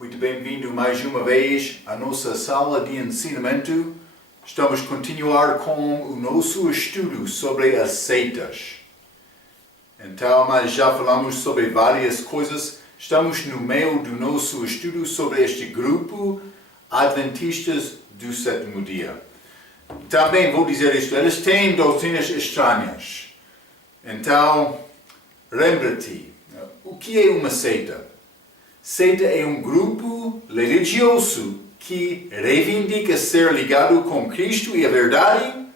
Muito bem-vindo mais uma vez à nossa sala de ensinamento. Estamos a continuar com o nosso estudo sobre as seitas. Então, mas já falamos sobre várias coisas. Estamos no meio do nosso estudo sobre este grupo Adventistas do Sétimo Dia. Também vou dizer isto, eles têm doutrinas estranhas. Então, lembra-te, o que é uma seita? Seita é um grupo religioso que reivindica ser ligado com Cristo e a verdade,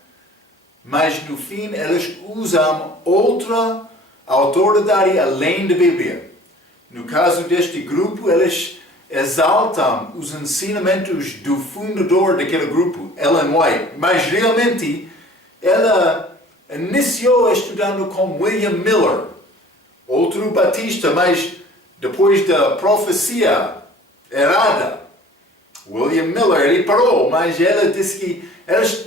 mas no fim eles usam outra autoridade além da Bíblia. No caso deste grupo, eles exaltam os ensinamentos do fundador daquele grupo, Ellen White, mas realmente ela iniciou estudando com William Miller, outro batista, mas depois da profecia errada, William Miller, ele parou, mas ela disse que eles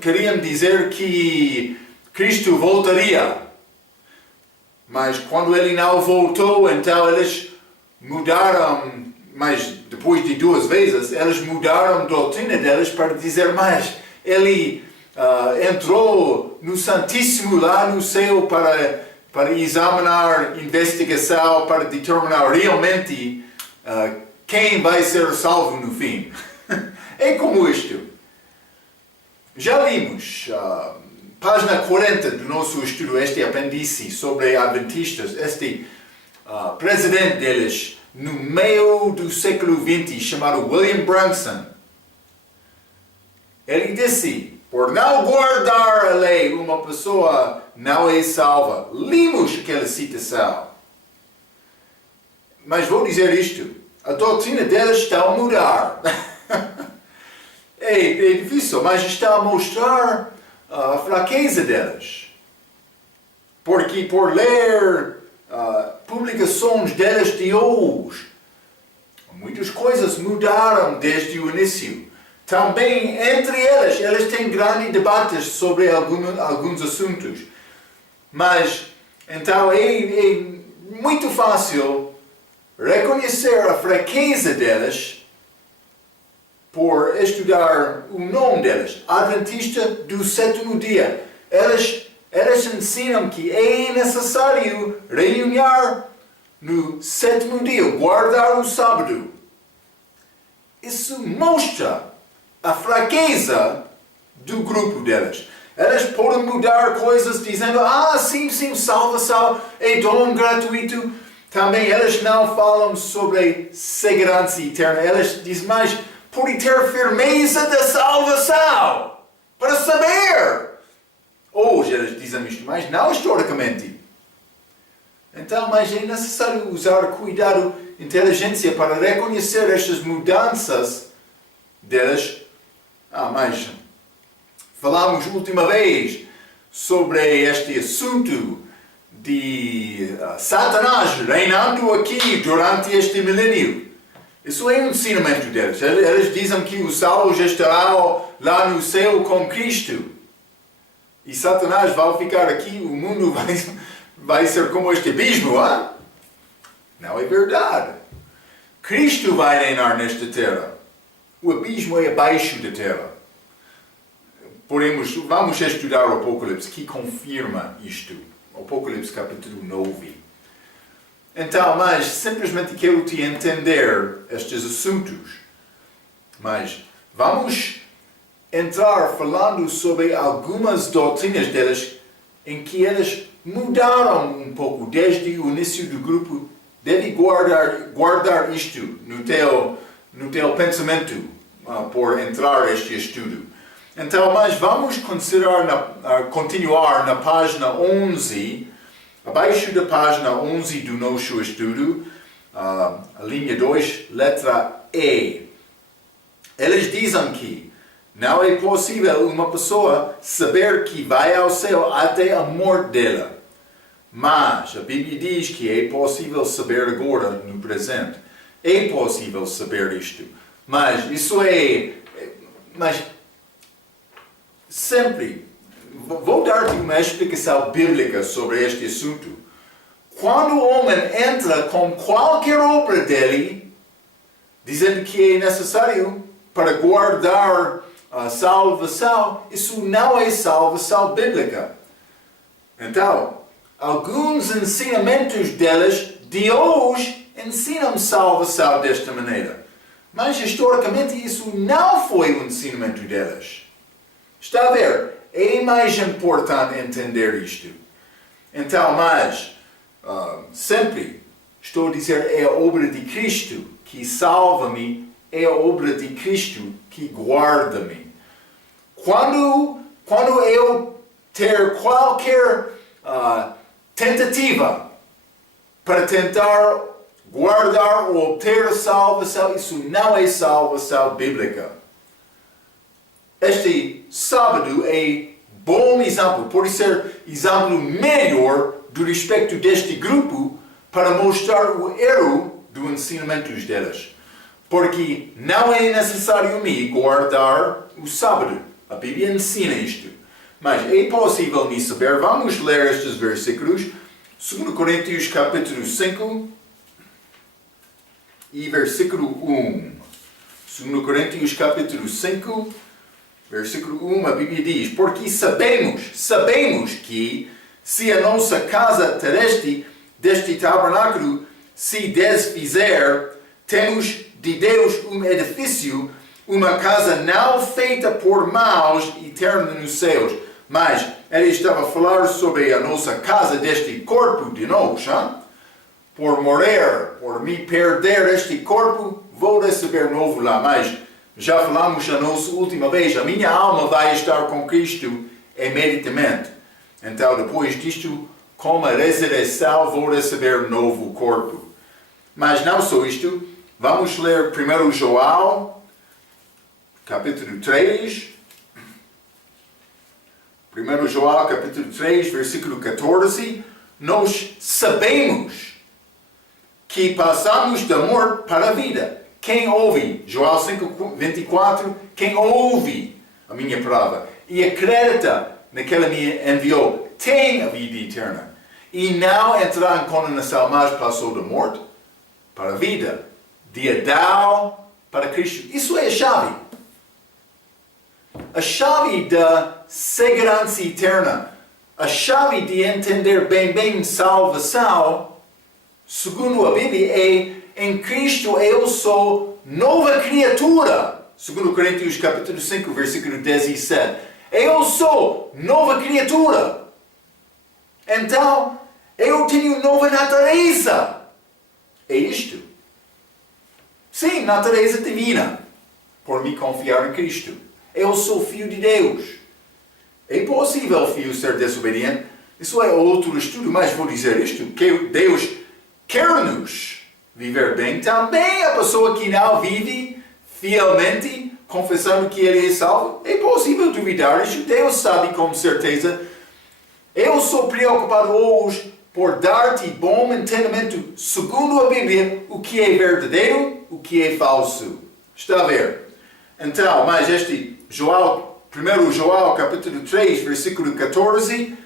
queriam dizer que Cristo voltaria. Mas quando ele não voltou, então eles mudaram, mas depois de 2 vezes, eles mudaram a doutrina deles para dizer, mas ele entrou no Santíssimo lá no céu para examinar investigação, para determinar realmente quem vai ser salvo no fim. É como isto. Já vimos, página 40 do nosso estudo, este apêndice sobre adventistas, este presidente deles, no meio do século XX, chamado William Branson, ele disse, por não guardar a lei, uma pessoa não é salva. Limos aquela citação. Mas vou dizer isto, a doutrina deles está a mudar. É difícil, mas está a mostrar a fraqueza deles. Porque por ler publicações deles de hoje, muitas coisas mudaram desde o início. Também, entre eles têm grandes debates sobre alguns assuntos. Mas, então, é muito fácil reconhecer a fraqueza deles por estudar o nome deles, Adventista do Sétimo Dia. Eles ensinam que é necessário reunir no sétimo dia, guardar o sábado. Isso mostra a fraqueza do grupo deles. Eles podem mudar coisas dizendo, sim, salvação é dom gratuito. Também eles não falam sobre segurança eterna. Eles dizem, mas pode ter firmeza da salvação para saber. Hoje eles dizem isto, mas não historicamente. Então, mas é necessário usar cuidado, inteligência para reconhecer estas mudanças deles. Mas falamos última vez sobre este assunto de Satanás reinando aqui durante este milênio. Isso é um ensinamento deles. Eles dizem que os salvos estarão lá no céu com Cristo. E Satanás vai ficar aqui, o mundo vai ser como este abismo, Não é verdade. Cristo vai reinar nesta terra. O abismo é abaixo da terra. Vamos estudar o Apocalipse, que confirma isto. Apocalipse capítulo 9. Então, mas simplesmente quero te entender estes assuntos. Mas vamos entrar falando sobre algumas doutrinas deles em que eles mudaram um pouco desde o início do grupo. Deve guardar isto no teu pensamento por entrar este estudo. Então, mas vamos continuar na página 11, abaixo da página 11 do nosso estudo, a linha 2, letra E. Eles dizem que não é possível uma pessoa saber que vai ao céu até a morte dela. Mas a Bíblia diz que é possível saber agora, no presente. É possível saber isto. Mas isso mas sempre, vou dar-te uma explicação bíblica sobre este assunto. Quando o homem entra com qualquer obra dele, dizendo que é necessário para guardar a salvação. Isso não é salvação bíblica. Então, alguns ensinamentos delas de hoje ensinam salvação desta maneira. Mas, historicamente, isso não foi o ensinamento delas. Está a ver? É mais importante entender isto. Então, mas, sempre estou a dizer, é a obra de Cristo que salva-me, é a obra de Cristo que guarda-me. Quando eu ter qualquer tentativa para tentar guardar ou obter a salvação, isso não é salvação bíblica. Este sábado é bom exemplo, pode ser exemplo melhor do respeito deste grupo para mostrar o erro do ensinamento delas. Porque não é necessário me guardar o sábado. A Bíblia ensina isto. Mas é possível me saber. Vamos ler estes versículos. 2 Coríntios capítulo 5 e versículo 1. 2 Coríntios capítulo 5, versículo 1, a Bíblia diz: porque sabemos que se a nossa casa terrestre deste tabernáculo se desfizer, temos de Deus um edifício, uma casa não feita por mãos, eterna nos céus. Mas ele estava a falar sobre a nossa casa deste corpo de nós. Hein? Por morrer, por me perder este corpo, vou receber novo lá. Mas já falamos a nossa última vez, a minha alma vai estar com Cristo imediatamente. Então, depois disto, com a ressurreição, vou receber novo corpo. Mas não só isto, vamos ler primeiro João, capítulo 3. 1 João, capítulo 3, versículo 14. Nós sabemos que passamos da morte para a vida. Quem ouve, João 5, 24, quem ouve a minha palavra e acredita naquela que me enviou, tem a vida eterna. E não entrará em condenação, mas passou da morte para a vida. De Adão para Cristo. Isso é a chave. A chave da segurança eterna. A chave de entender bem salvação, segundo a Bíblia, é em Cristo eu sou nova criatura. 2 Coríntios capítulo 5, versículo 17. Eu sou nova criatura. Então, eu tenho nova natureza. É isto. Sim, natureza divina. Por me confiar em Cristo. Eu sou filho de Deus. É possível o filho ser desobediente? Isso é outro estudo, mas vou dizer isto, que Deus quer-nos viver bem. Também a pessoa que não vive fielmente, confessando que ele é salvo, é possível duvidar isto. Deus sabe com certeza. Eu sou preocupado hoje por dar-te bom entendimento, segundo a Bíblia, o que é verdadeiro, o que é falso. Está a ver? Então, mas este João, 1 João capítulo 3, versículo 14,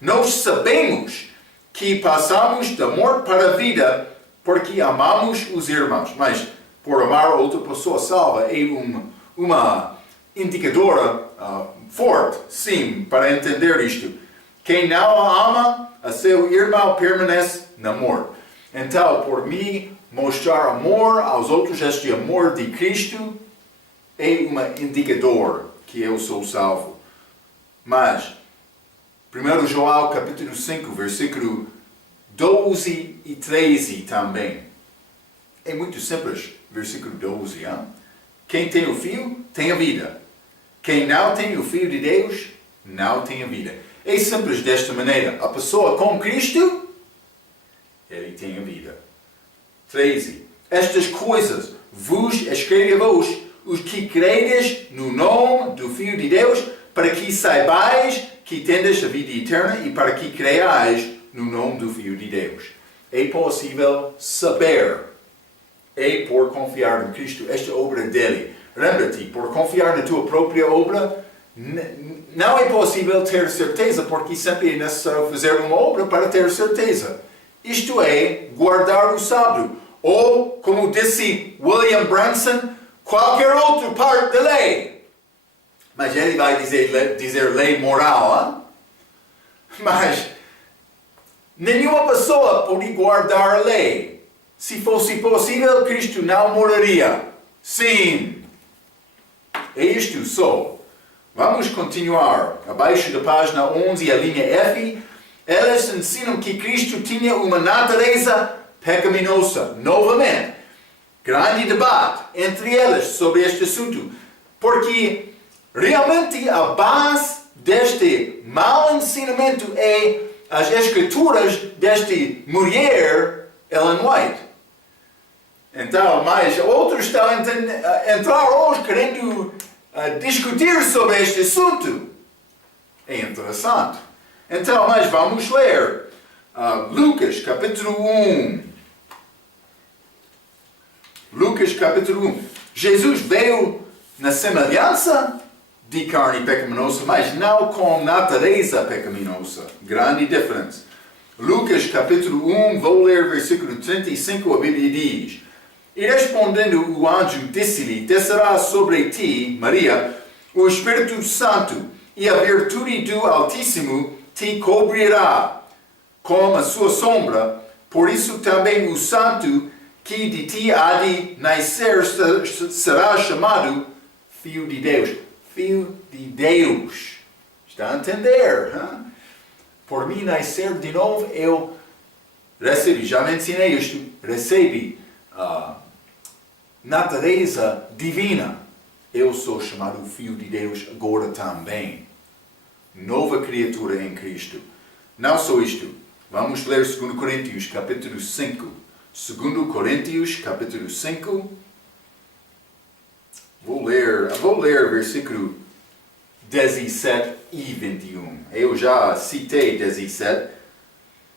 nós sabemos que passamos da morte para a vida porque amamos os irmãos. Mas por amar outra pessoa salva é uma indicadora forte, sim, para entender isto. Quem não ama a seu irmão permanece na morte. Então, por mim, mostrar amor aos outros, este amor de Cristo, é um indicador que eu sou salvo. Mas, 1 João capítulo 5, versículo 12 e 13 também. É muito simples, versículo 12. Hein? Quem tem o Filho, tem a vida. Quem não tem o Filho de Deus, não tem a vida. É simples desta maneira. A pessoa com Cristo, ele tem a vida. 13. Estas coisas vos escrevo a vós, os que credes no nome do Filho de Deus, para que saibais que tendes a vida eterna e para que creiais no nome do Filho de Deus. É possível saber. É por confiar em Cristo, esta obra dele. Lembra-te, por confiar na tua própria obra, não é possível ter certeza, porque sempre é necessário fazer uma obra para ter certeza. Isto é, guardar o sábado. Ou, como disse William Branson, qualquer outra parte da lei. Mas ele vai dizer lei moral, hein? Mas nenhuma pessoa pode guardar a lei. Se fosse possível, Cristo não morreria. Sim. É isto só. Vamos continuar. Abaixo da página 11, a linha F. Elas ensinam que Cristo tinha uma natureza pecaminosa. Novamente, grande debate entre elas sobre este assunto. Porque realmente a base deste mau ensinamento é as escrituras desta mulher, Ellen White. Então, mas outros estão a entrar hoje querendo discutir sobre este assunto. É interessante. Então, mas vamos ler Lucas capítulo 1. Lucas capítulo 1. Jesus veio na semelhança de carne pecaminosa, mas não com natureza pecaminosa. Grande diferença. Lucas capítulo 1, vou ler versículo 35, a Bíblia diz: E respondendo o anjo disse-lhe: Descerá sobre ti, Maria, o Espírito Santo, e a virtude do Altíssimo te cobrirá com a sua sombra. Por isso também o santo que de ti há de nascer será chamado Filho de Deus. Filho de Deus. Está a entender? Hein? Por mim nascer de novo, eu recebi, já mencionei isto, recebi natureza divina. Eu sou chamado Filho de Deus agora também. Nova criatura em Cristo. Não só isto. Vamos ler 2 Coríntios capítulo 5. 2 Coríntios capítulo 5. Vou ler versículo 17 e 21. Eu já citei 17.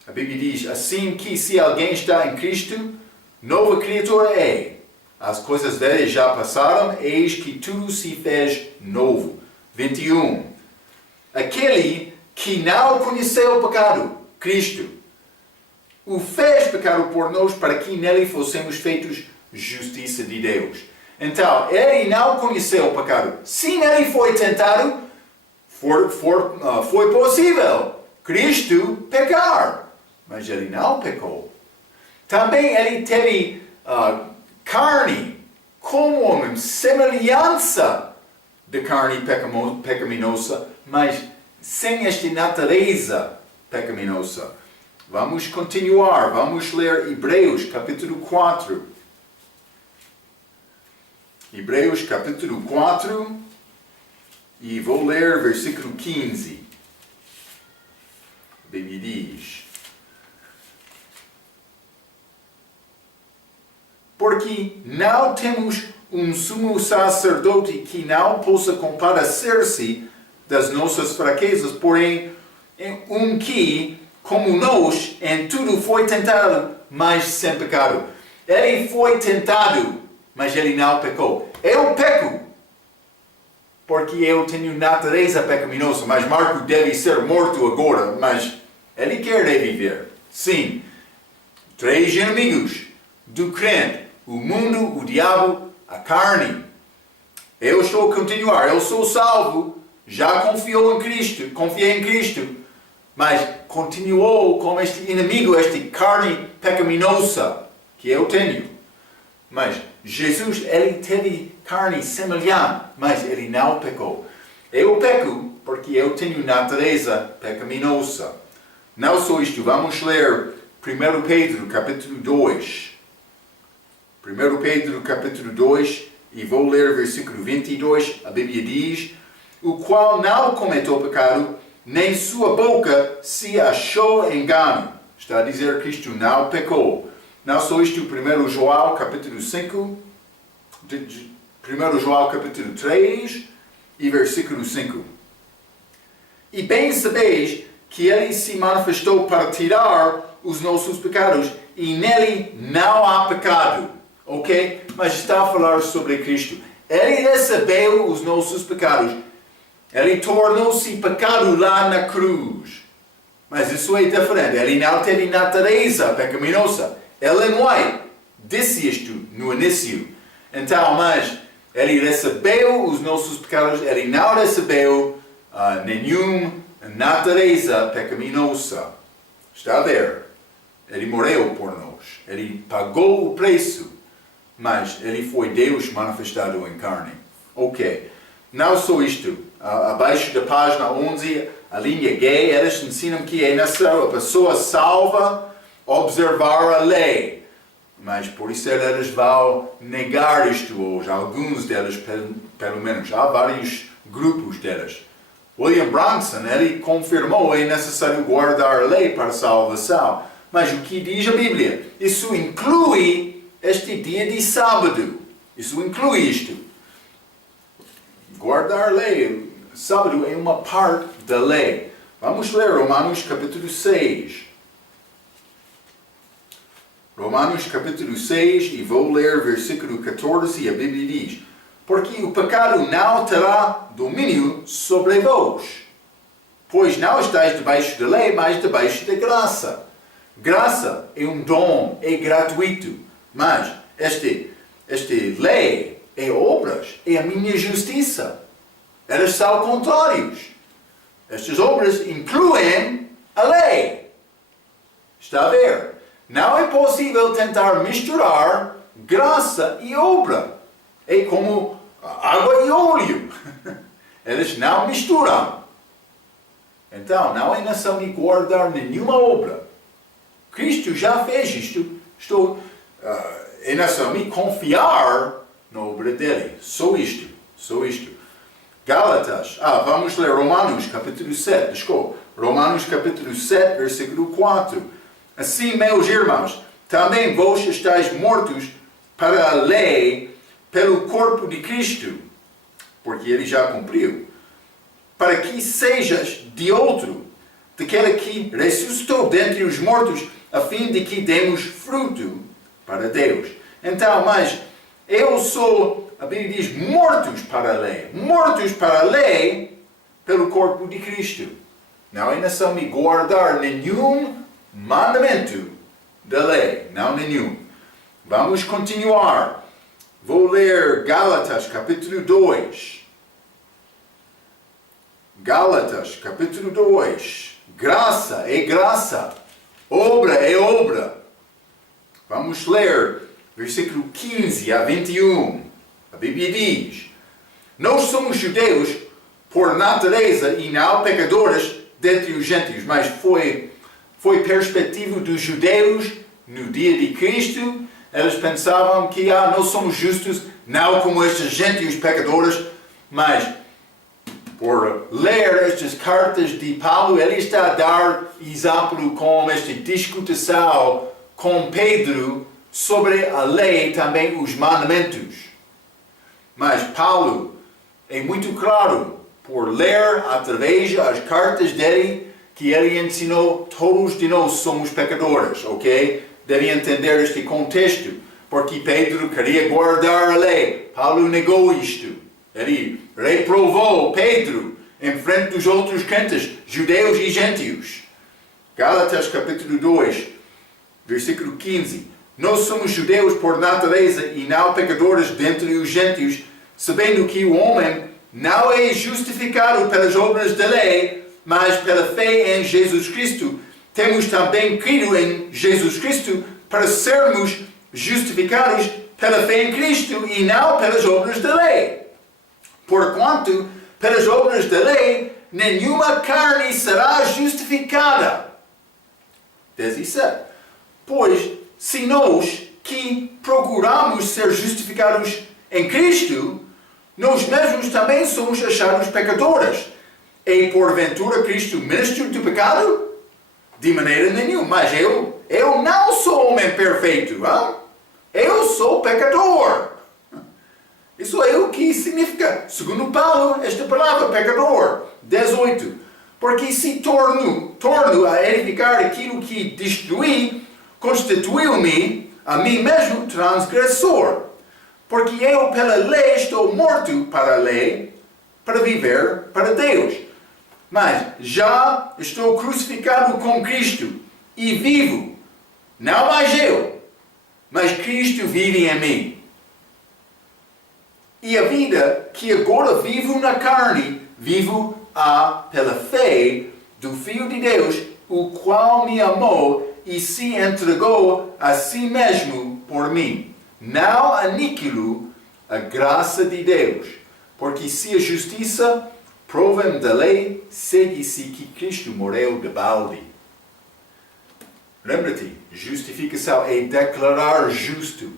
A Bíblia diz: Assim que se alguém está em Cristo, nova criatura é. As coisas velhas já passaram, eis que tudo se fez novo. 21. Aquele que não conheceu o pecado, Cristo, o fez pecado por nós para que nele fossemos feitos justiça de Deus. Então, ele não conheceu o pecado. Se nele foi tentado, foi possível Cristo pecar. Mas ele não pecou. Também ele teve carne como homem, semelhança de carne pecaminosa, mas sem esta natureza pecaminosa. Vamos continuar, vamos ler Hebreus capítulo 4. Hebreus capítulo 4 e vou ler versículo 15. A Bíblia diz: Porque não temos um sumo sacerdote que não possa compadecer-se das nossas fraquezas, porém um que, como nós, em tudo foi tentado, mas sem pecado. Ele foi tentado, mas ele não pecou. Eu peco, porque eu tenho natureza pecaminosa, mas Marco deve ser morto agora, mas ele quer viver. Sim, 3 inimigos do crente: o mundo, o diabo, a carne. Eu estou a continuar, eu sou salvo, já confiei em Cristo, mas continuou com este inimigo, esta carne pecaminosa que eu tenho. Mas Jesus, ele teve carne semelhante, mas ele não pecou. Eu peco porque eu tenho natureza pecaminosa. Não só isto, vamos ler 1 Pedro capítulo 2. 1 Pedro capítulo 2, e vou ler versículo 22, a Bíblia diz: O qual não cometeu pecado, nem sua boca se achou engano. Está a dizer que Cristo não pecou. Não só isto, 1 João capítulo 5, 1 João capítulo 3 e versículo 5. E bem sabeis que ele se manifestou para tirar os nossos pecados, e nele não há pecado. Ok? Mas está a falar sobre Cristo. Ele recebeu os nossos pecados. Ele tornou-se pecado lá na cruz. Mas isso é diferente. Ele não teve natureza pecaminosa. Ellen White disse isto no início. Então, mas ele recebeu os nossos pecados, ele não recebeu nenhuma natureza pecaminosa. Está a ver? Ele morreu por nós. Ele pagou o preço. Mas ele foi Deus manifestado em carne. Ok. Não só isto. Abaixo da página 11, a linha G, eles ensinam que é necessário a pessoa salva observar a lei. Mas por isso eles vão negar isto hoje. Alguns deles, pelo menos. Há vários grupos deles. William Branson, ele confirmou que é necessário guardar a lei para a salvação. Mas o que diz a Bíblia? Isso inclui este dia de sábado. Isso inclui isto. Guardar a lei. Sábado é uma parte da lei. Vamos ler Romanos capítulo 6. Romanos capítulo 6 e vou ler versículo 14 e a Bíblia diz: porque o pecado não terá domínio sobre vós, pois não estáis debaixo da lei, mas debaixo da graça. Graça é um dom, é gratuito, mas esta lei é obras, é a minha justiça. Elas são contrários. Estas obras incluem a lei. Está a ver? Não é possível tentar misturar graça e obra. É como água e óleo. Eles não misturam. Então, não é necessário guardar nenhuma obra. Cristo já fez isto. É necessário confiar na obra dele. Só isto. Gálatas. Vamos ler Romanos capítulo 7. Desculpa. Romanos capítulo 7, versículo 4. Assim, meus irmãos, também vós estáis mortos para a lei, pelo corpo de Cristo, porque ele já cumpriu, para que sejas de outro, daquele que ressuscitou dentre os mortos, a fim de que demos fruto para Deus. Então, mas eu sou, a Bíblia diz, mortos para a lei, pelo corpo de Cristo. Não é necessário guardar nenhum mandamento da lei, não nenhum. Vamos continuar. Vou ler Gálatas, capítulo 2. Gálatas, capítulo 2. Graça é graça. Obra é obra. Vamos ler versículo 15 a 21. A Bíblia diz: nós somos judeus por natureza e não pecadores dentre os gentios, mas foi perspectiva dos judeus no dia de Cristo. Eles pensavam que nós somos justos, não como estes gentios pecadores, mas por ler estas cartas de Paulo, ele está a dar exemplo com esta discussão com Pedro sobre a lei e também os mandamentos. Mas Paulo é muito claro por ler através das cartas dele que ele ensinou todos de nós somos pecadores, ok? Deve entender este contexto, porque Pedro queria guardar a lei. Paulo negou isto. Ele reprovou Pedro em frente dos outros crentes, judeus e gentios. Gálatas capítulo 2, versículo 15. Nós somos judeus por natureza e não pecadores dentre os gentios, sabendo que o homem não é justificado pelas obras da lei, mas pela fé em Jesus Cristo. Temos também crido em Jesus Cristo para sermos justificados pela fé em Cristo e não pelas obras da lei. Porquanto, pelas obras da lei, nenhuma carne será justificada. 17. Pois, se nós que procuramos ser justificados em Cristo, nós mesmos também somos achados pecadores. E porventura Cristo ministro do pecado? De maneira nenhuma. Mas eu não sou homem perfeito. Hein? Eu sou pecador. Isso é o que significa, segundo Paulo, esta palavra pecador. 18. Porque se torno a edificar aquilo que destruí, constituiu-me a mim mesmo transgressor. Porque eu pela lei estou morto para a lei, para viver para Deus. Mas já estou crucificado com Cristo e vivo, não mais eu, mas Cristo vive em mim. E a vida que agora vivo na carne, vivo pela fé do Filho de Deus, o qual me amou e se entregou a si mesmo por mim. Não aniquilo a graça de Deus, porque se a justiça provém da lei, segue-se que Cristo morreu de balde. Lembra-te, justificação é declarar justo.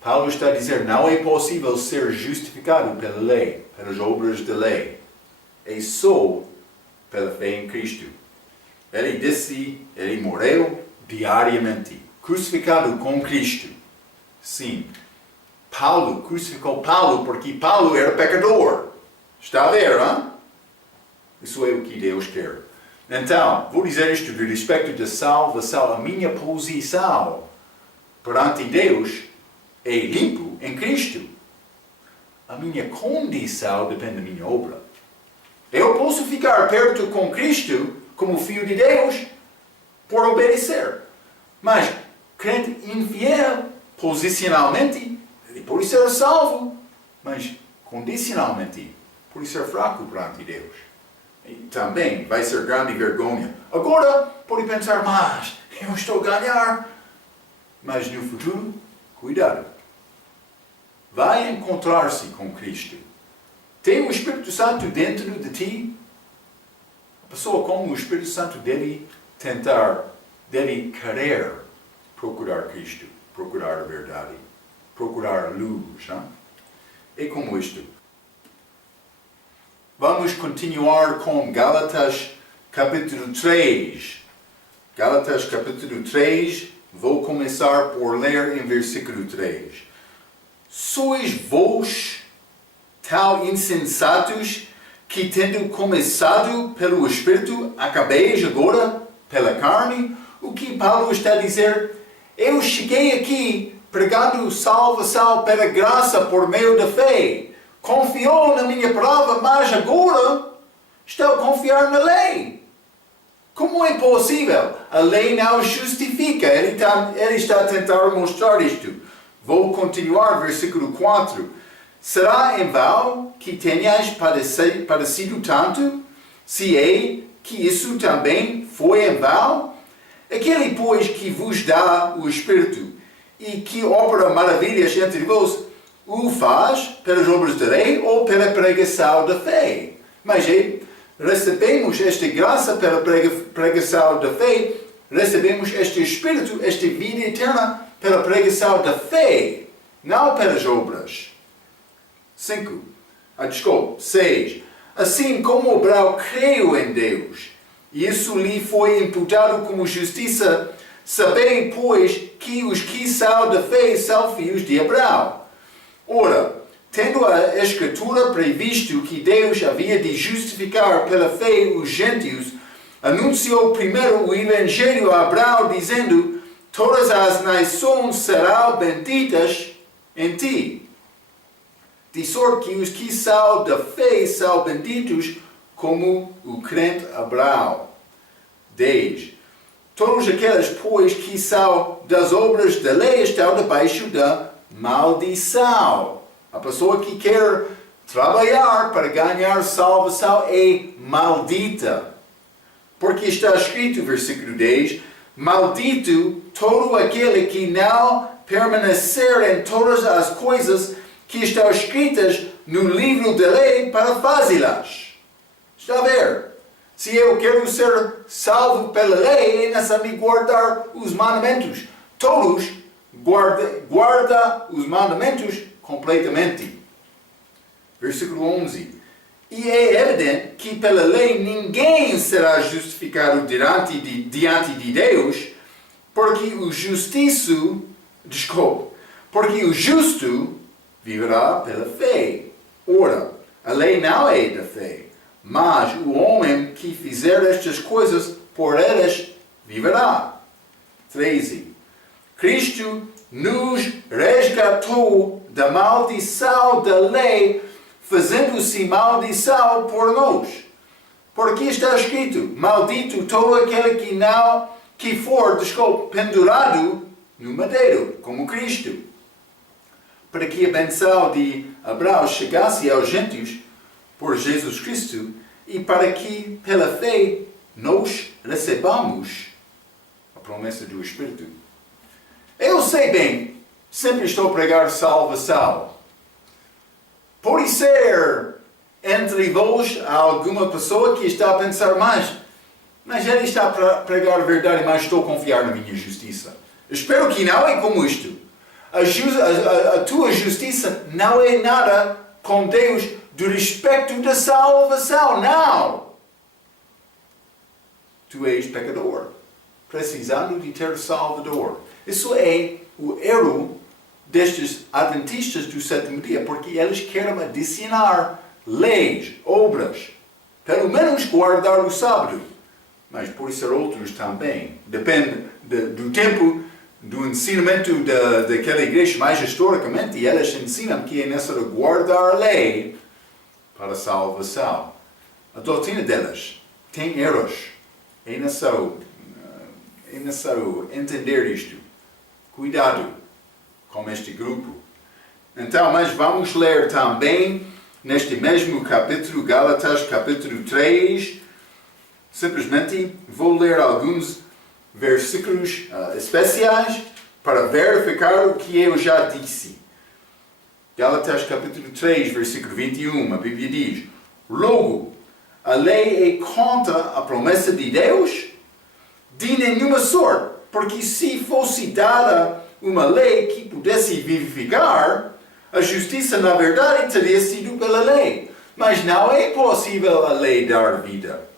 Paulo está a dizer, não é possível ser justificado pela lei, pelas obras da lei. É só pela fé em Cristo. Ele disse, ele morreu diariamente, crucificado com Cristo. Sim, Paulo crucificou Paulo porque Paulo era pecador. Está a ver, hein? Isso é o que Deus quer. Então, vou dizer isto de respeito da salvação. A minha posição perante Deus é limpo em Cristo. A minha condição depende da minha obra. Eu posso ficar perto com Cristo como filho de Deus por obedecer. Mas crente infiel, posicionalmente, ele pode ser salvo, mas condicionalmente pode ser fraco perante Deus. E também vai ser grande vergonha. Agora pode pensar, mas eu estou a ganhar. Mas no futuro, cuidado. Vai encontrar-se com Cristo. Tem o Espírito Santo dentro de ti? A pessoa com o Espírito Santo deve querer procurar Cristo, procurar a verdade, procurar a luz. Hein? É como isto. Vamos continuar com Gálatas capítulo 3. Gálatas capítulo 3, vou começar por ler em versículo 3. Sois vós tal insensatos que, tendo começado pelo Espírito, acabeis agora pela carne? O que Paulo está a dizer? Eu cheguei aqui pregando salvação pela graça por meio da fé. Confiou na minha palavra, mas agora estou a confiar na lei. Como é possível? A lei não justifica. Ele está a tentar mostrar isto. Vou continuar, versículo 4. Será em vão que tenhas padecido tanto? Se é que isso também foi em vão? Aquele, pois, que vos dá o Espírito e que opera maravilhas entre vós, o faz pelas obras da lei ou pela pregação da fé? Mas recebemos esta graça pela pregação da fé, recebemos este Espírito, esta vida eterna, pela pregação da fé, não pelas obras. 6. Assim como Abraão creu em Deus, isso lhe foi imputado como justiça. Sabei, pois, que os que são da fé são filhos de Abraão. Ora, tendo a Escritura previsto que Deus havia de justificar pela fé os gentios, anunciou primeiro o Evangelho a Abraão, dizendo: todas as nações serão benditas em ti. De sorte que os que são da fé são benditos como o crente Abraão. 10. Todos aqueles, pois, que são das obras da lei estão debaixo da maldição. A pessoa que quer trabalhar para ganhar salvação é maldita. Porque está escrito, versículo 10, maldito todo aquele que não permanecer em todas as coisas que estão escritas no livro da lei para fazê-las. Está a ver? Se eu quero ser salvo pela lei, é necessário guardar os mandamentos. Todos guarda os mandamentos completamente. Versículo 11. E é evidente que pela lei ninguém será justificado diante de Deus, porque o justo viverá pela fé. Ora, a lei não é da fé, mas o homem que fizer estas coisas, por elas viverá. 13. Cristo nos resgatou da maldição da lei, fazendo-se maldição por nós. Porque está escrito: maldito todo aquele que for pendurado no madeiro, como Cristo. Para que a bênção de Abraão chegasse aos gentios por Jesus Cristo e para que, pela fé, nós recebamos a promessa do Espírito. Eu sei bem, sempre estou a pregar salvação. Pode ser entre vós alguma pessoa que está a pensar mas ele está a pregar a verdade, mas estou a confiar na minha justiça. Espero que não é como isto. A tua justiça não é nada com Deus do respeito da salvação, não. Tu és pecador, precisando de ter Salvador. Isso é o erro destes adventistas do sétimo dia, porque eles querem adicionar leis, obras, pelo menos guardar o sábado. Mas pode ser outros também. Depende do tempo, do ensinamento daquela igreja mais historicamente, e eles ensinam que é necessário guardar a lei para a salvação. A doutrina delas tem erros. É necessário entender isto. Cuidado com este grupo. Então, mas vamos ler também, neste mesmo capítulo, Gálatas, capítulo 3, simplesmente vou ler alguns versículos especiais para verificar o que eu já disse. Gálatas capítulo 3, versículo 21, a Bíblia diz: logo, a lei é contra a promessa de Deus? De nenhuma sorte, porque se fosse dada uma lei que pudesse vivificar, a justiça na verdade teria sido pela lei. Mas não é possível a lei dar vida.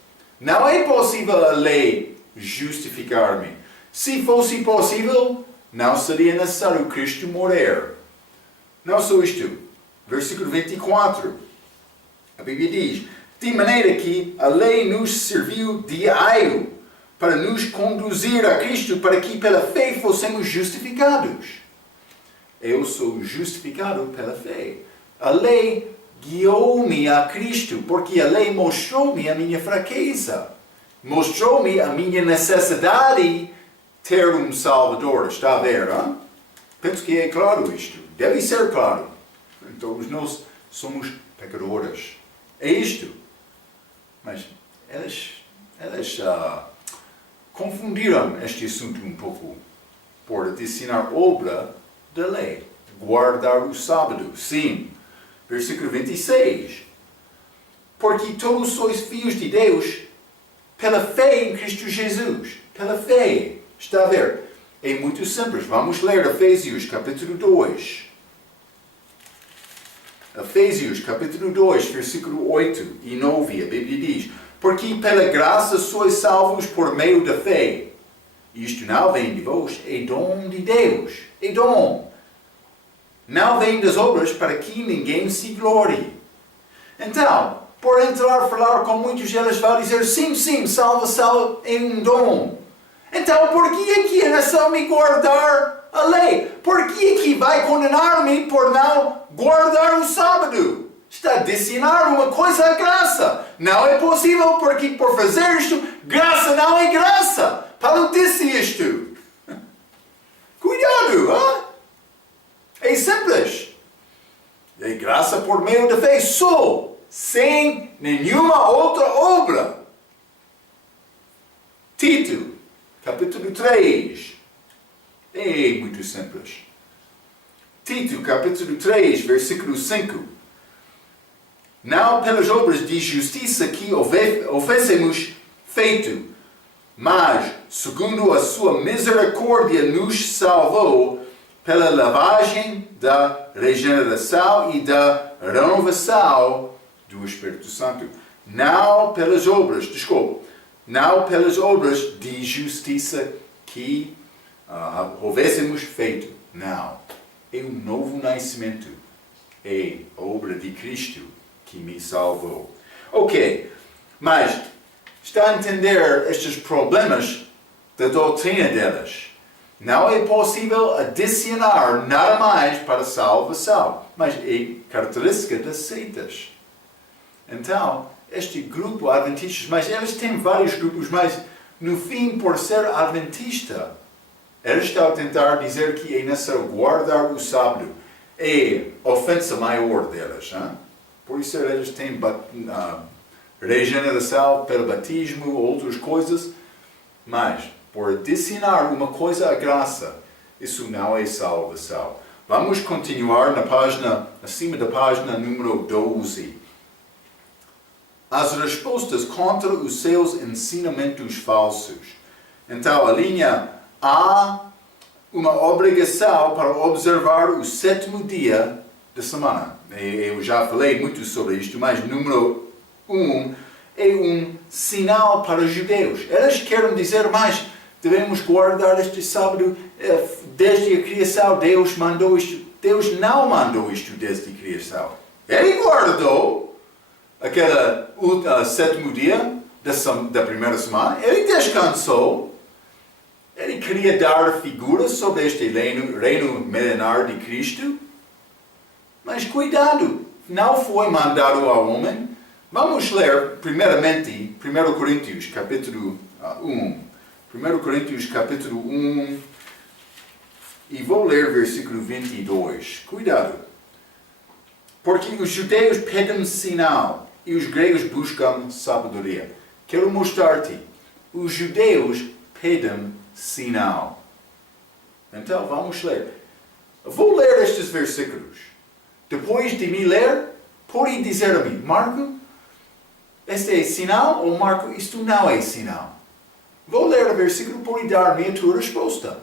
Não é possível a lei justificar-me. Se fosse possível, não seria necessário Cristo morrer. Não só isto. Versículo 24. A Bíblia diz: de maneira que a lei nos serviu de aio para nos conduzir a Cristo, para que pela fé fossemos justificados. Eu sou justificado pela fé. A lei guiou-me a Cristo, porque a lei mostrou-me a minha fraqueza. Mostrou-me a minha necessidade de ter um Salvador. Está a ver, hein? Penso que é claro isto. Deve ser claro. Todos nós somos pecadores. É isto. Mas eles confundiram este assunto um pouco por adicionar obra da lei. Guardar o sábado. Sim. Versículo 26. Porque todos sois filhos de Deus pela fé em Cristo Jesus. Pela fé. Está a ver? É muito simples. Vamos ler Efésios capítulo 2. Efésios capítulo 2, versículo 8 e 9. A Bíblia diz: porque pela graça sois salvos por meio da fé. Isto não vem de vós, é dom de Deus. É dom. Não vem das obras para que ninguém se glorie. Então, por entrar a falar com muitos, eles vão dizer: sim, salvação é um dom. Então, por que é que a nação me guardar a lei? Por que é que vai condenar-me por não guardar o sábado? Está a adicionar uma coisa à graça. Não é possível, porque por fazer isto, graça não é graça. Paulo disse isto. Cuidado, hein? É simples. É graça por meio da fé só, sem nenhuma outra obra. Tito, capítulo 3. É muito simples. Tito, capítulo 3, versículo 5. Não pelas obras de justiça que houvessemos feito, mas, segundo a sua misericórdia, nos salvou pela lavagem da regeneração e da renovação do Espírito Santo. Não pelas obras de justiça que houvessemos feito. Não. É um novo nascimento. É a obra de Cristo que me salvou. Ok, mas está a entender estes problemas da doutrina delas? Não é possível adicionar nada mais para a salvação, mas é característica das seitas. Então, este grupo adventista, mas eles têm vários grupos, mas no fim, por ser adventista, Ela está a tentar dizer que é necessário guardar o sábado. É a ofensa maior delas. Hein? Por isso elas têm regeneração pelo batismo, outras coisas. Mas, por ensinar uma coisa à graça, isso não é salvação. Vamos continuar na página, acima da página número 12. As respostas contra os seus ensinamentos falsos. Então, a linha A, uma obrigação para observar o sétimo dia da semana. Eu já falei muito sobre isto, mas número 1 é um sinal para os judeus. Eles querem dizer, mas devemos guardar este sábado desde a criação. Deus mandou isto. Deus não mandou isto desde a criação. Ele guardou aquele sétimo dia da primeira semana. Ele descansou. Ele queria dar figuras sobre este reino milenar de Cristo. Mas cuidado, não foi mandado ao homem. Vamos ler primeiramente 1 Coríntios capítulo 1. 1 Coríntios capítulo 1 e vou ler versículo 22. Cuidado. Porque os judeus pedem sinal e os gregos buscam sabedoria. Quero mostrar-te. Os judeus pedem sinal. Então vamos ler. Vou ler estes versículos. Depois de me ler, pode dizer a mim, Marco, este é sinal ou Marco, isto não é sinal. Vou ler o versículo para dar-me a tua resposta.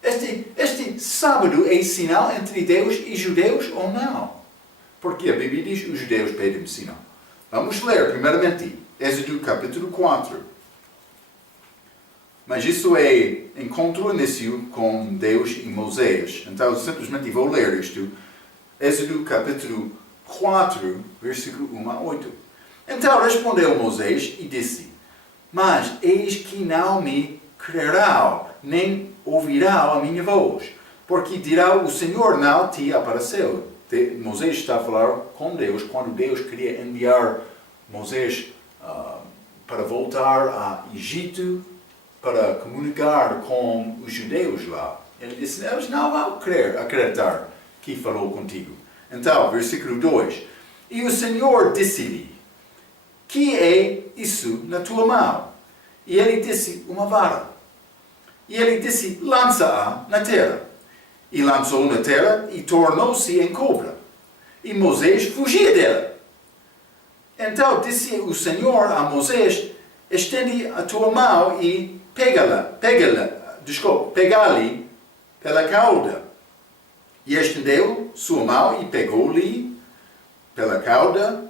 Este sábado é sinal entre Deus e judeus ou não? Porque a Bíblia diz que os judeus pedem sinal. Vamos ler primeiramente Êxodo capítulo 4. Mas isso é encontro início com Deus e Moisés. Então simplesmente vou ler isto. Êxodo capítulo 4, versículo 1 a 8. Então respondeu Moisés e disse, mas eis que não me crerão, nem ouvirão a minha voz, porque dirá o Senhor não te apareceu. Moisés está a falar com Deus, quando Deus queria enviar Moisés para voltar a Egito, para comunicar com os judeus lá. Ele disse, eles não vão acreditar que falou contigo. Então, versículo 2. E o Senhor disse-lhe, que é isso na tua mão? E ele disse, uma vara. E ele disse, lança-a na terra. E lançou na terra e tornou-se em cobra. E Moisés fugia dela. Então disse o Senhor a Moisés, estende a tua mão e pega-lhe pela cauda. E estendeu sua mão e pegou-lhe pela cauda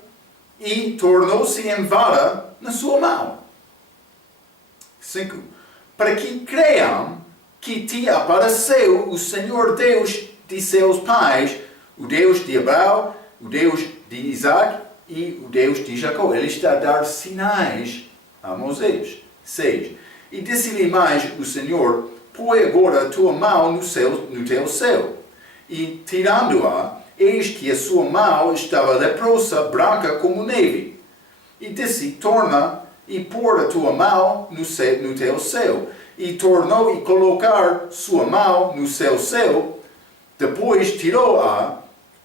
e tornou-se em vara na sua mão. 5. Para que creiam que te apareceu o Senhor Deus de seus pais, o Deus de Abraão, o Deus de Isaac e o Deus de Jacó. Ele está a dar sinais a Moisés. 6. E disse-lhe mais o Senhor, põe agora a tua mão no teu céu. E tirando-a, eis que a sua mão estava leprosa, branca como neve. E disse, torna e pôr a tua mão no teu céu. E tornou e colocar sua mão no seu céu. Depois tirou-a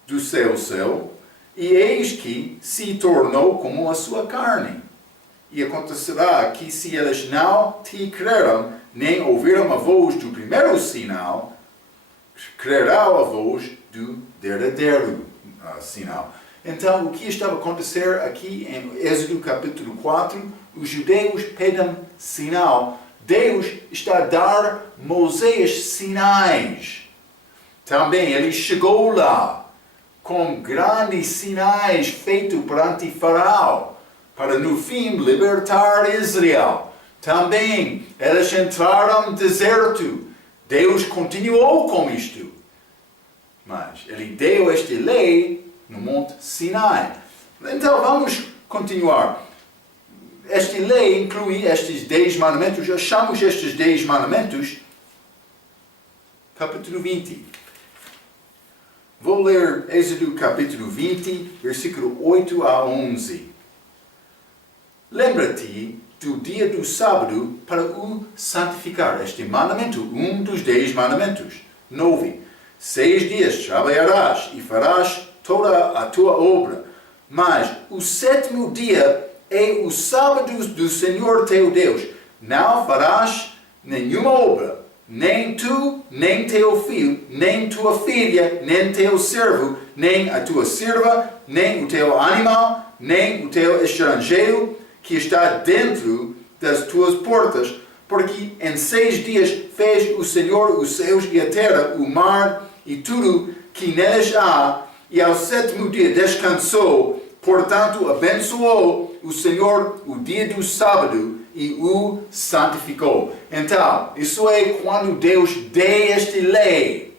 do seu céu. E eis que se tornou como a sua carne. E acontecerá que se eles não te creram, nem ouviram a voz do primeiro sinal, crerão a voz do derradeiro sinal. Então, o que estava a acontecer aqui em Êxodo capítulo 4? Os judeus pedem sinal. Deus está a dar Moisés sinais. Também ele chegou lá com grandes sinais feitos perante Faraó, para no fim libertar Israel. Também eles entraram no deserto. Deus continuou com isto. Mas ele deu esta lei no Monte Sinai. Então vamos continuar. Esta lei inclui estes 10 mandamentos. Achamos estes 10 mandamentos. Capítulo 20. Vou ler Êxodo capítulo 20, versículo 8 a 11. Lembra-te do dia do sábado para o santificar. Este mandamento, um dos 10 mandamentos. 9. 6 dias trabalharás e farás toda a tua obra. Mas o 7º dia é o sábado do Senhor teu Deus. Não farás nenhuma obra, nem tu, nem teu filho, nem tua filha, nem teu servo, nem a tua serva, nem o teu animal, nem o teu estrangeiro que está dentro das tuas portas, porque em 6 dias fez o Senhor os céus e a terra, o mar e tudo que neles há, e ao 7º dia descansou. Portanto, abençoou o Senhor o dia do sábado e o santificou. Então, isso é quando Deus deu esta lei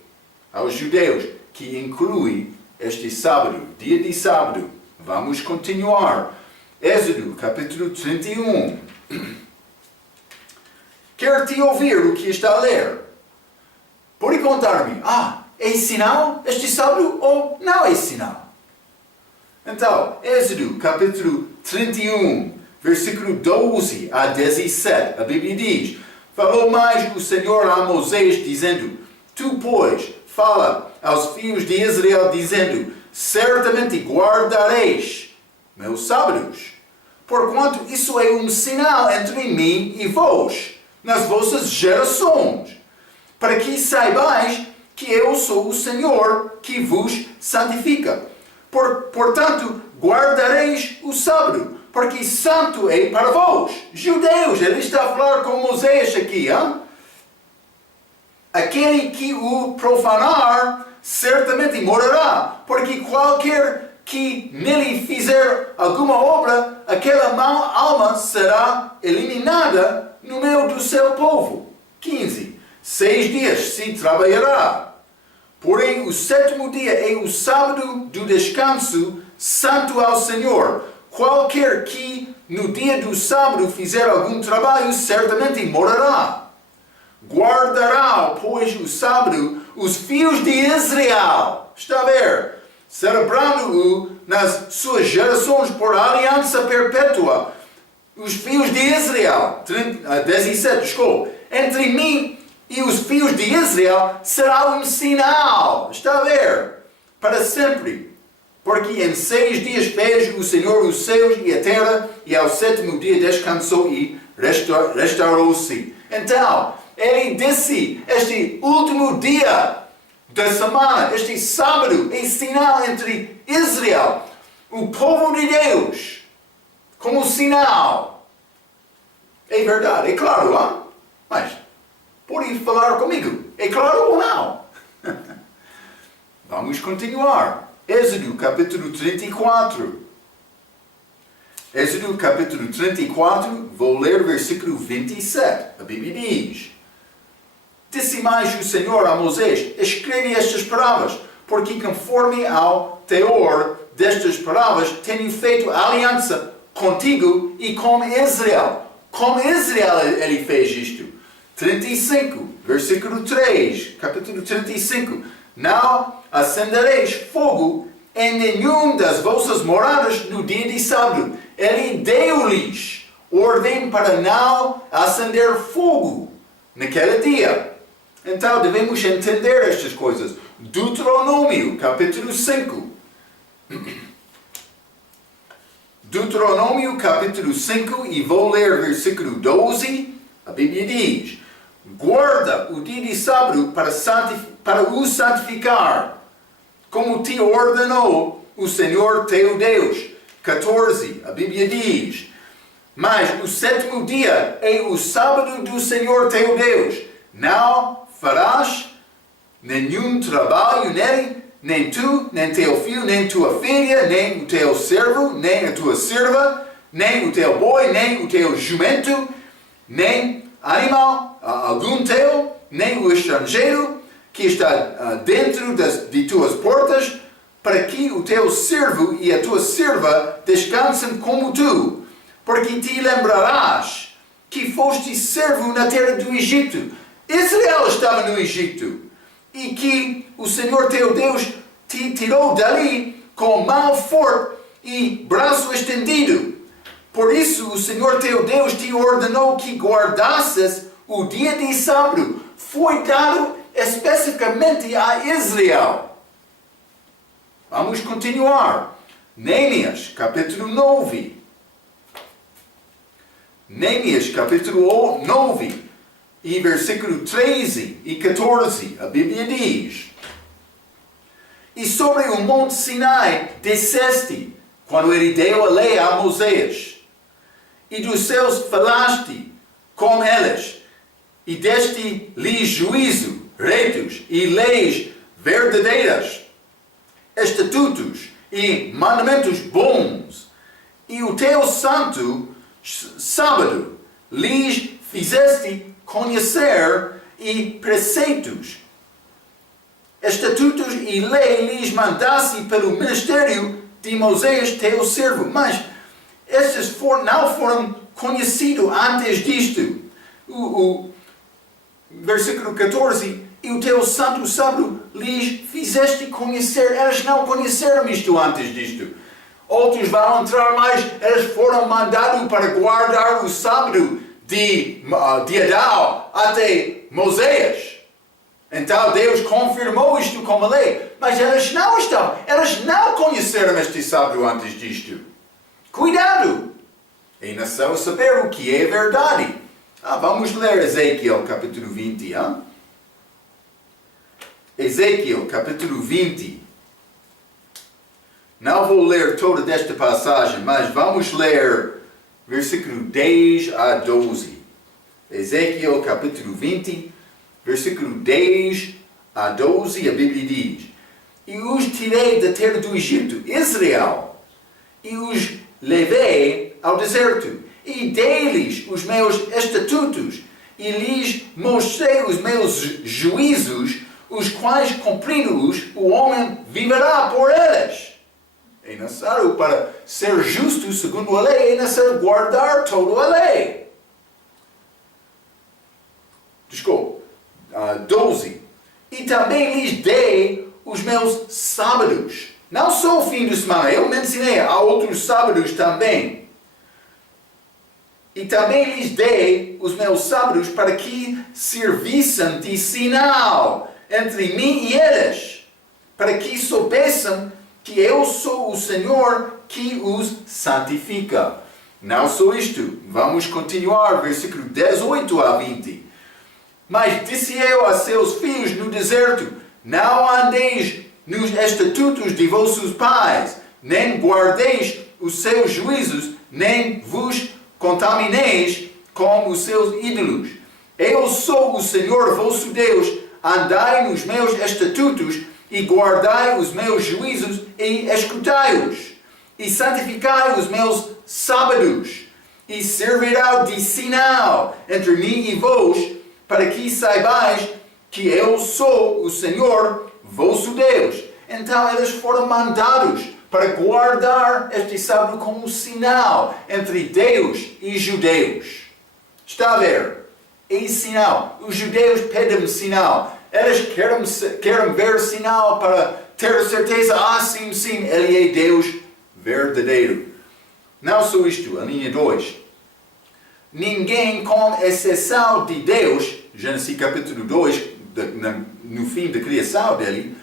aos judeus, que inclui este sábado, dia de sábado. Vamos continuar. Êxodo, capítulo 31. Quero te ouvir o que está a ler. Pode contar-me, é sinal este sábado ou não é sinal? Então, Êxodo, capítulo 31, versículo 12 a 17, a Bíblia diz: falou mais o Senhor a Moisés, dizendo: tu, pois, fala aos filhos de Israel, dizendo: certamente guardareis meus sábados, porquanto isso é um sinal entre mim e vós, nas vossas gerações, para que saibais que eu sou o Senhor que vos santifica. Portanto, guardareis o sábado, porque santo é para vós, judeus. Ele está a falar com Moisés aqui. Hein? Aquele que o profanar, certamente morrerá, porque qualquer que nele fizer alguma obra, aquela má alma será eliminada no meio do seu povo. 15. 6 dias se trabalhará. Porém, o 7º dia é o sábado do descanso, santo ao Senhor. Qualquer que no dia do sábado fizer algum trabalho, certamente morrerá. Guardará, pois, o sábado os filhos de Israel. Está a ver? Celebrando-o nas suas gerações por aliança perpétua. Os filhos de Israel. 17, desculpa. Entre mim e os filhos de Israel será um sinal. Está a ver? Para sempre. Porque em 6 dias fez o Senhor os céus e a terra, e ao 7º dia descansou e restaurou-se. Então, ele disse, este último dia da semana, este sábado, é sinal entre Israel, o povo de Deus, como sinal. É verdade, é claro, hein? Mas pode falar comigo, é claro ou não? Vamos continuar. Êxodo capítulo 34. Êxodo capítulo 34, vou ler o versículo 27. A Bíblia diz: disse mais o Senhor a Moisés: escreve estas palavras, porque conforme ao teor destas palavras tenho feito aliança contigo e com Israel. Com Israel ele fez isto. 35, versículo 3, capítulo 35. Não acendereis fogo em nenhum das vossas moradas no dia de sábado. Ele deu-lhes ordem para não acender fogo naquele dia. Então devemos entender estas coisas. Deuteronômio, capítulo 5. Deuteronômio, capítulo 5, e vou ler versículo 12. A Bíblia diz: guarda o dia de sábado para o santificar, como te ordenou o Senhor teu Deus. 14. A Bíblia diz: mas o 7º dia é o sábado do Senhor teu Deus. Não farás nenhum trabalho nele, nem tu, nem teu filho, nem tua filha, nem o teu servo, nem a tua serva, nem o teu boi, nem o teu jumento, nem animal algum teu, nem o estrangeiro que está dentro de tuas portas, para que o teu servo e a tua serva descansem como tu, porque te lembrarás que foste servo na terra do Egito. Israel estava no Egito, e que o Senhor teu Deus te tirou dali com mão forte e braço estendido. Por isso o Senhor teu Deus te ordenou que guardasses o dia de sábado. Foi dado especificamente a Israel. Vamos continuar. Neemias, capítulo 9. Neemias, capítulo 9, e versículo 13 e 14, a Bíblia diz: E sobre o monte Sinai desceste, quando ele deu a lei a Moisés, e dos céus falaste com eles, e deste-lhes juízo, retos e leis verdadeiras, estatutos e mandamentos bons, e o teu santo sábado lhes fizeste conhecer, e preceitos, estatutos e lei lhes mandasse pelo ministério de Moisés teu servo. Mas estes não foram conhecidos antes disto. O versículo 14: E o teu santo sábado lhes fizeste conhecer. Eles não conheceram isto antes disto. Outros vão entrar mais. Eles foram mandados para guardar o sábado de Adão até Moisés. Então Deus confirmou isto como lei. Mas eles não conheceram este sábado antes disto. Cuidado! É necessário saber o que é verdade. Vamos ler Ezequiel capítulo 20. Ezequiel capítulo 20. Não vou ler toda esta passagem, mas vamos ler versículo 10 a 12. Ezequiel capítulo 20, versículo 10 a 12, a Bíblia diz: E os tirei da terra do Egito, Israel, e os levei ao deserto, e dei-lhes os meus estatutos, e lhes mostrei os meus juízos, os quais, cumprindo-os, o homem viverá por eles. É necessário, para ser justo segundo a lei, é necessário guardar toda a lei. Desculpa. 12. E também lhes dei os meus sábados. Não só o fim de semana, eu mencionei a outros sábados também. E também lhes dei os meus sábados para que servissem de sinal entre mim e eles, para que soubessem que eu sou o Senhor que os santifica. Não só isto, vamos continuar, versículo 18 a 20. Mas disse eu a seus filhos no deserto: Não andeis nos estatutos de vossos pais, nem guardeis os seus juízos, nem vos contamineis com os seus ídolos. Eu sou o Senhor vosso Deus, andai nos meus estatutos, e guardai os meus juízos, e escutai-os, e santificai os meus sábados, e servirá de sinal entre mim e vós, para que saibais que eu sou o Senhor vosso Deus. Então eles foram mandados para guardar este sábado como sinal entre Deus e judeus. Está a ver? É sinal. Os judeus pedem sinal. Eles querem ver sinal para ter certeza, sim, sim, Ele é Deus verdadeiro. Não só isto, a linha 2. Ninguém, com exceção de Deus, Gênesis capítulo 2, no fim da criação dele,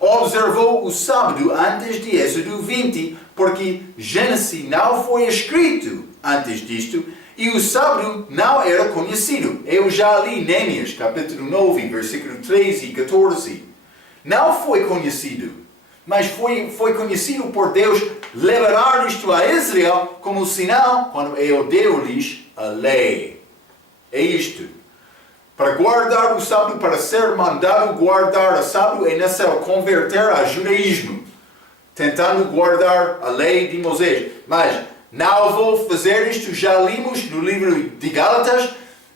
observou o sábado antes de Êxodo 20, porque Gênesis não foi escrito antes disto, e o sábado não era conhecido. Eu já li Neemias, capítulo 9, versículo 13 e 14. Não foi conhecido, mas foi conhecido por Deus liberar isto a Israel como sinal quando eu deu-lhes a lei. É isto. Para guardar o sábado, para ser mandado guardar o sábado, é necessário converter ao judaísmo, tentando guardar a lei de Moisés. Mas não vou fazer isto, já limos no livro de Gálatas: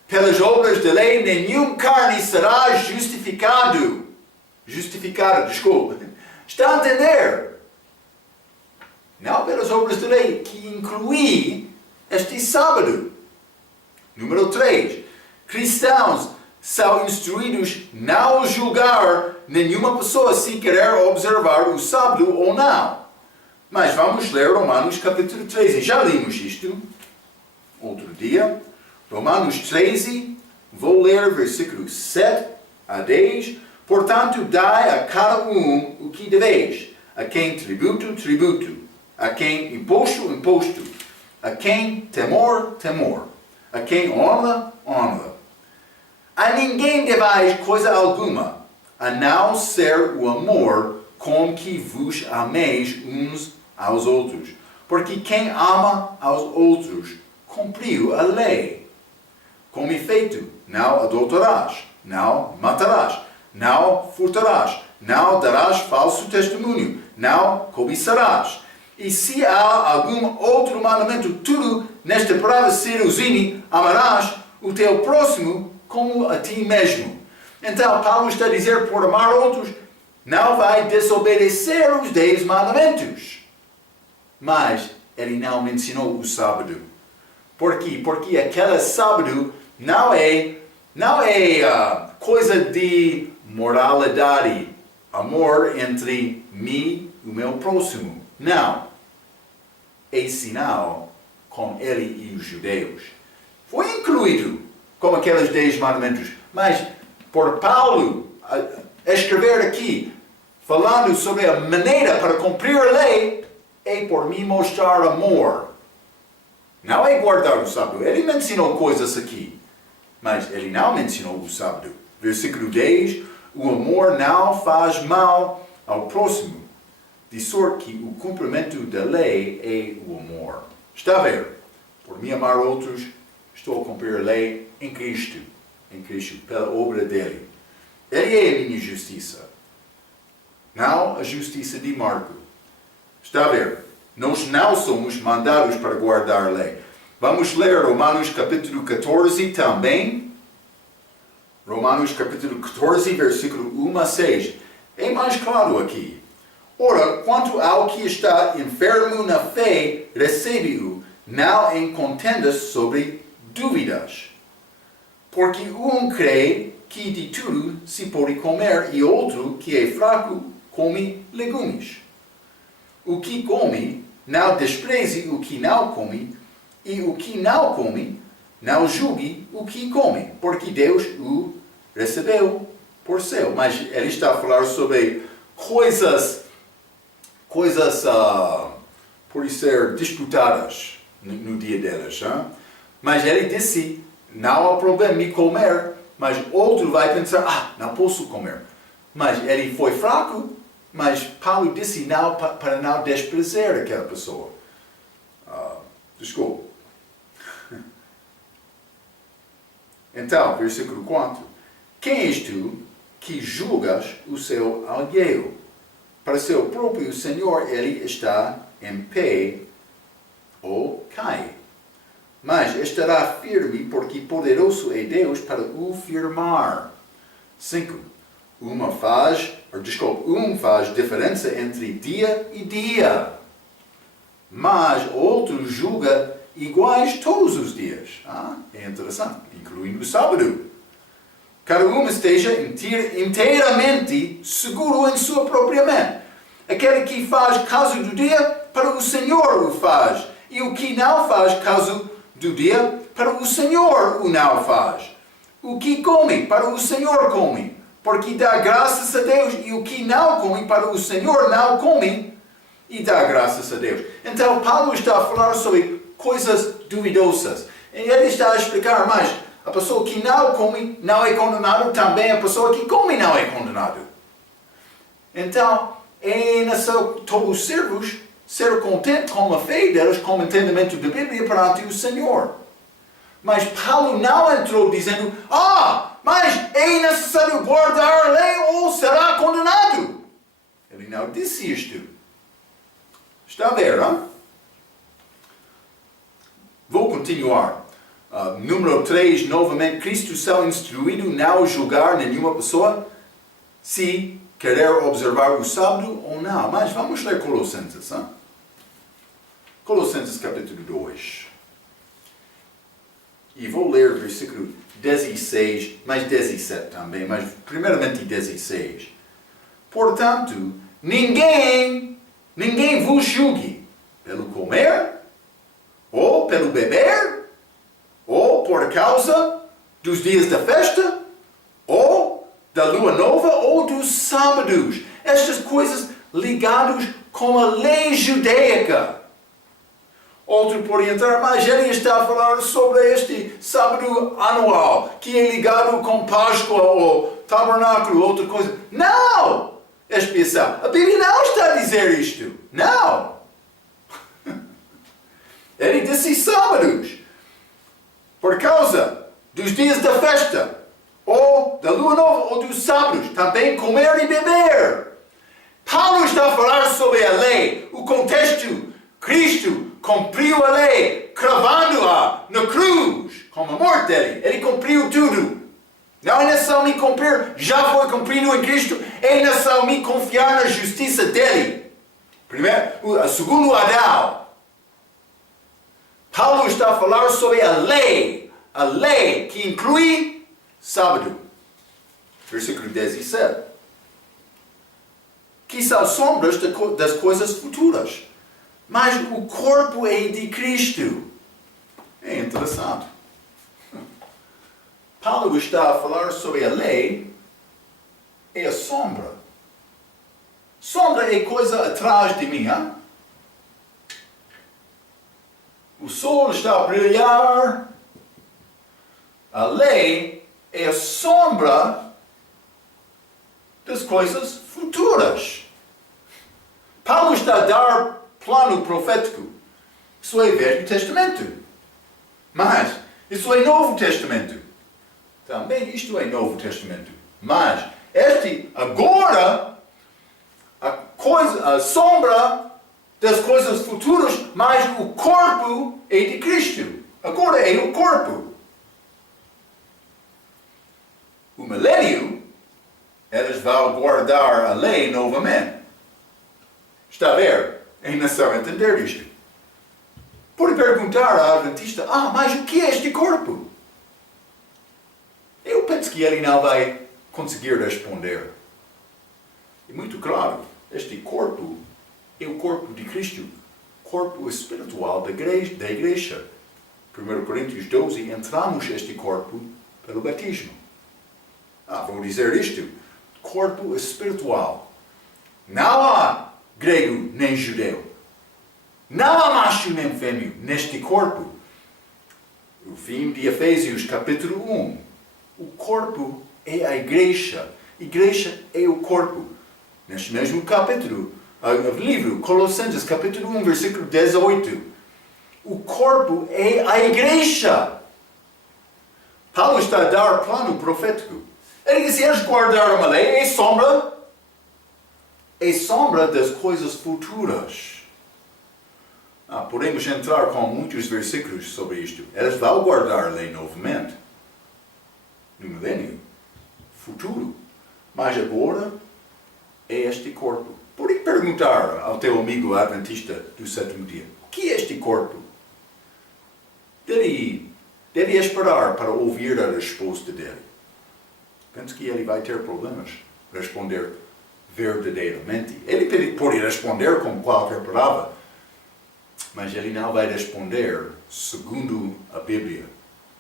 pelas obras da lei, nenhum carne será justificado. Desculpa. Está a entender? Não pelas obras da lei, que inclui este sábado. Número 3. Cristãos são instruídos não julgar nenhuma pessoa se querer observar o sábado ou não. Mas vamos ler Romanos capítulo 13. Já limos isto. outro dia. Romanos 13, vou ler versículos 7 a 10. Portanto, dai a cada o que deveis. A quem tributo, tributo. A quem imposto, imposto. A quem temor, temor. A quem honra, honra. A ninguém devais coisa alguma, a não ser o amor com que vos ameis uns aos outros. Porque quem ama aos outros cumpriu a lei. Com efeito, não adulterarás, não matarás, não furtarás, não darás falso testemunho, não cobiçarás. E se há algum outro mandamento, tudo nesta palavra seruzine, amarás o teu próximo como a ti mesmo. Então, Paulo está a dizer, por amar outros, não vai desobedecer os 10 mandamentos. Mas ele não mencionou o sábado. Por quê? Porque aquele sábado não é coisa de moralidade, amor entre mim e o meu próximo. Não. É sinal com ele e os judeus. Foi incluído como aqueles 10 mandamentos. Mas por Paulo escrever aqui, falando sobre a maneira para cumprir a lei, é por me mostrar amor. Não é guardar o sábado. Ele mencionou coisas aqui, mas ele não mencionou o sábado. Versículo 10, o amor não faz mal ao próximo, de sorte que o cumprimento da lei é o amor. Está a ver? Por me amar outros, estou a cumprir a lei em Cristo, pela obra dele. Ele é a minha justiça, não a justiça de Marco. Está a ver? Nós não somos mandados para guardar a lei. Vamos ler Romanos capítulo 14 também. Romanos capítulo 14, versículo 1 a 6. É mais claro aqui. Ora, quanto ao que está enfermo na fé, recebe-o, não em contendas sobre dúvidas. Porque um crê que de tudo se pode comer, e outro que é fraco come legumes. O que come, não despreze o que não come, e o que não come, não julgue o que come, porque Deus o recebeu por seu. Mas ele está a falar sobre coisas por ser disputadas no dia delas. Hein? Mas ele disse, não há problema em comer, mas outro vai pensar, não posso comer. Mas ele foi fraco, mas Paulo disse não, para não desprezar aquela pessoa. Desculpa. Então, versículo 4. Quem és tu que julgas o seu alheio? Para seu próprio Senhor ele está em pé ou cai. Mas estará firme porque poderoso é Deus para o firmar. 5. Um faz diferença entre dia e dia. Mas outro julga iguais todos os dias. É interessante, incluindo o sábado. Cada um esteja inteiramente seguro em sua própria mente. Aquele que faz caso do dia, para o Senhor o faz. E o que não faz caso do dia, para o Senhor o não faz. O que come, para o Senhor come. Porque dá graças a Deus. E o que não come, para o Senhor não come. E dá graças a Deus. Então, Paulo está a falar sobre coisas duvidosas. E ele está a explicar mais. A pessoa que não come não é condenado, também a pessoa que come não é condenado. Então, é necessário todos os servos ser contentes com a fé deles, com o entendimento da Bíblia perante o Senhor. Mas Paulo não entrou dizendo, mas é necessário guardar a lei ou será condenado. Ele não disse isto. Está a ver, não? Vou continuar. Número 3, novamente, Cristo será instruído não julgar nenhuma pessoa se querer observar o sábado ou não. Mas vamos ler Colossenses. Hein? Colossenses capítulo 2. E vou ler versículo 16, mais 17 também, mas primeiramente 16. Portanto, ninguém vos julgue pelo comer, ou pelo beber, ou por causa dos dias da festa, ou da lua nova, ou dos sábados. Estas coisas ligadas com a lei judaica. Outro pode entrar, mas ele está a falar sobre este sábado anual, que é ligado com Páscoa ou tabernáculo, outra coisa. Não! Expiação. A Bíblia não está a dizer isto. Não! Ele disse sábados. Por causa dos dias da festa, ou da lua nova, ou dos sábados. Também comer e beber. Paulo está a falar sobre a lei, o contexto. Cristo cumpriu a lei, cravando-a na cruz, com a morte dele. Ele cumpriu tudo. Não é necessário me cumprir, já foi cumprido em Cristo. É necessário me confiar na justiça dele. Primeiro, segundo Adão. Paulo está a falar sobre a lei que inclui sábado. Versículo 17. Que são sombras das coisas futuras. Mas o corpo é de Cristo. É interessante. Paulo está a falar sobre a lei e a sombra. Sombra é coisa atrás de mim. Hein? O sol está a brilhar. A lei é a sombra das coisas futuras. Paulo está a dar plano profético. Isso é Velho Testamento. Mas isso é Novo Testamento. Também isto é Novo Testamento. Mas agora a sombra das coisas futuras, mas o corpo é de Cristo. Agora é o corpo. O milênio, eles vão guardar a lei novamente. Está a ver? É necessário entender isto. Pode perguntar ao Adventista, mas o que é este corpo? Eu penso que ele não vai conseguir responder. É muito claro, este corpo é o corpo de Cristo, corpo espiritual da igreja. 1 Coríntios 12, entramos neste corpo pelo batismo. Vou dizer isto, corpo espiritual. Não há grego nem judeu. Não há macho nem fêmea neste corpo. O fim de Efésios capítulo 1. O corpo é a igreja. A igreja é o corpo. Neste mesmo capítulo, o livro Colossenses capítulo 1, versículo 18. O corpo é a igreja. Paulo está a dar plano profético. Ele diz, eles guardaram uma lei, é sombra das coisas futuras. Podemos entrar com muitos versículos sobre isto. Eles vão guardar a lei novamente. No milênio futuro. Mas agora é este corpo. Pode perguntar ao teu amigo adventista do sétimo dia. O que é este corpo? Deve esperar para ouvir a resposta dele. Penso que ele vai ter problemas responder verdadeiramente. Ele pode responder com qualquer palavra, mas ele não vai responder segundo a Bíblia.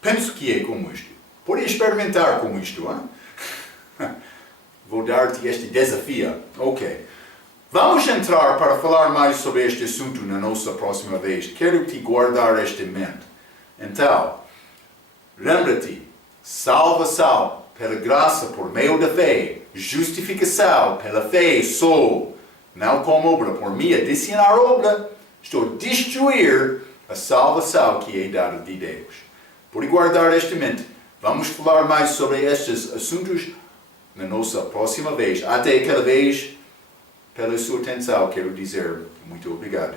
Penso que é como isto. Pode experimentar com isto. Hein? Vou dar-te este desafio. Ok. Vamos entrar para falar mais sobre este assunto na nossa próxima vez. Quero te guardar esta mente. Então, lembra-te, salvação pela graça por meio da fé, justificação pela fé sou, não como obra. Por mim adicionar obra, estou a destruir a salvação que é dada de Deus. Por guardar esta mente, vamos falar mais sobre estes assuntos na nossa próxima vez. Até aquela vez, pela sua atenção, quero dizer muito obrigado.